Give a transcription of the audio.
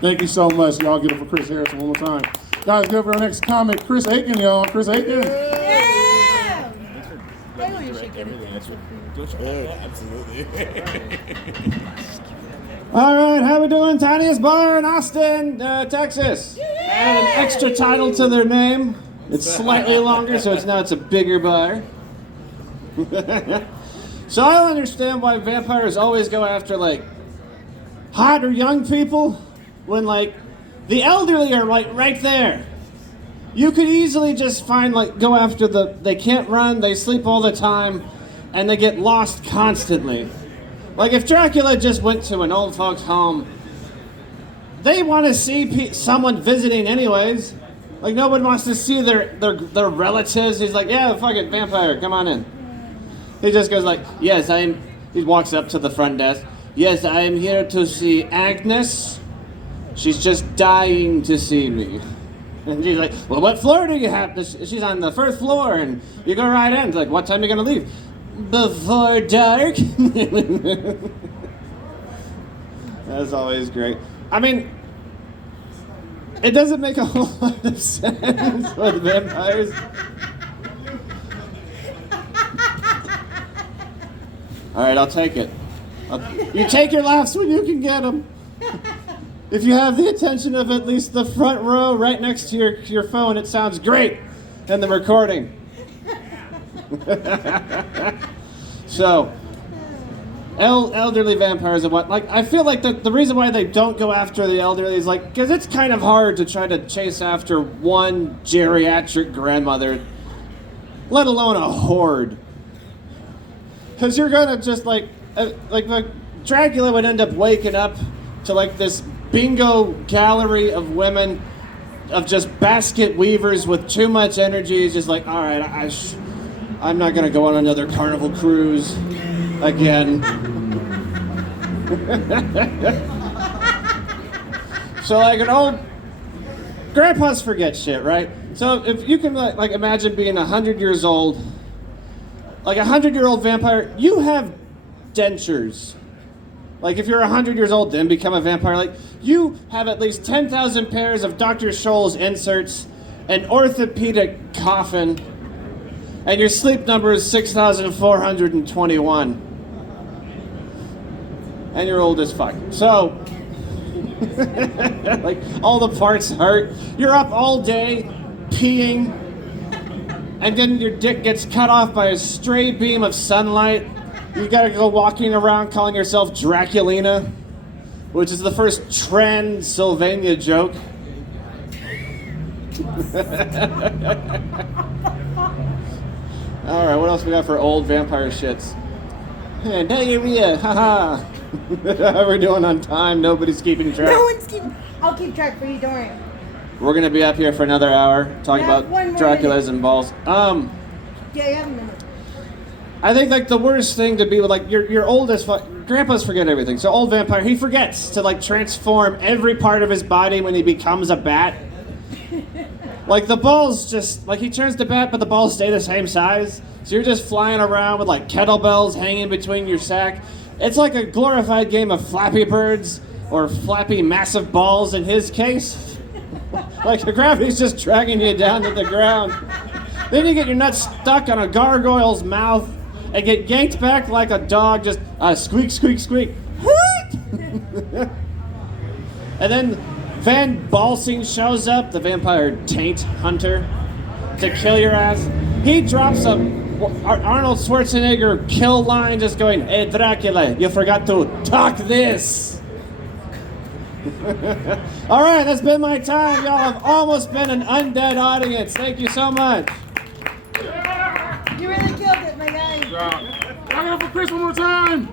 Thank you so much. Y'all give it for Chris Harrison one more time. Guys, give our next comic, Chris Aiken, y'all. Chris Aiken. Yeah! I know you should get it. Absolutely. All right, how we doing? Tiniest bar in Austin, Texas. Add an extra title to their name. It's slightly longer, so it's a bigger bar. So I don't understand why vampires always go after like hot or young people when like the elderly are like right there. You could easily just find like go after they can't run, they sleep all the time, and they get lost constantly. Like if Dracula just went to an old folks home, they want to see someone visiting anyways. Like nobody wants to see their relatives. He's like, yeah, fuck it, vampire, come on in. He just goes like, yes, he walks up to the front desk. Yes, I am here to see Agnes. She's just dying to see me. And she's like, well, what floor do you have? She's on the first floor, and you go right in. It's like, what time are you going to leave? Before dark. That's always great. I mean, it doesn't make a whole lot of sense with vampires. All right, I'll take it. You take your laughs when you can get them. If you have the attention of at least the front row right next to your phone, it sounds great in the recording. So, elderly vampires and what? Like, I feel like the reason why they don't go after the elderly is like, because it's kind of hard to try to chase after one geriatric grandmother, let alone a horde. Because you're gonna just like Dracula would end up waking up to like this bingo gallery of women, of just basket weavers with too much energy. He's just like, all right, I'm not gonna go on another Carnival cruise again. So like an old grandpas forget shit, right? So if you can like imagine being 100 years old. Like a 100-year-old vampire, you have dentures. Like if you're 100 years old, then become a vampire. Like you have at least 10,000 pairs of Dr. Scholl's inserts, an orthopedic coffin, and your sleep number is 6,421. And you're old as fuck. So, like all the parts hurt. You're up all day, peeing. And then your dick gets cut off by a stray beam of sunlight. You gotta go walking around calling yourself Draculina, which is the first Transylvania joke. Alright, what else we got for old vampire shits? Hey, diarrhea, haha. How we're doing on time, nobody's keeping track. No one's keeping. I'll keep track for you, don't worry. We're gonna be up here for another hour talking about Draculas and balls. Yeah, you have a minute. I think like the worst thing to be with like you're old as fuck. Grandpas forget everything. So old vampire, he forgets to like transform every part of his body when he becomes a bat. Like the balls just like he turns to bat, but the balls stay the same size. So you're just flying around with like kettlebells hanging between your sack. It's like a glorified game of Flappy Birds or Flappy Massive Balls in his case. Like the gravity's just dragging you down to the ground. Then you get your nuts stuck on a gargoyle's mouth and get yanked back like a dog, just squeak, squeak, squeak. And then Van Balsing shows up, the vampire taint hunter, to kill your ass. He drops a Arnold Schwarzenegger kill line just going, hey Dracula, you forgot to talk this. All right, that's been my time. Y'all have almost been an undead audience. Thank you so much. You really killed it, my guy. Round of applause for Chris one more time.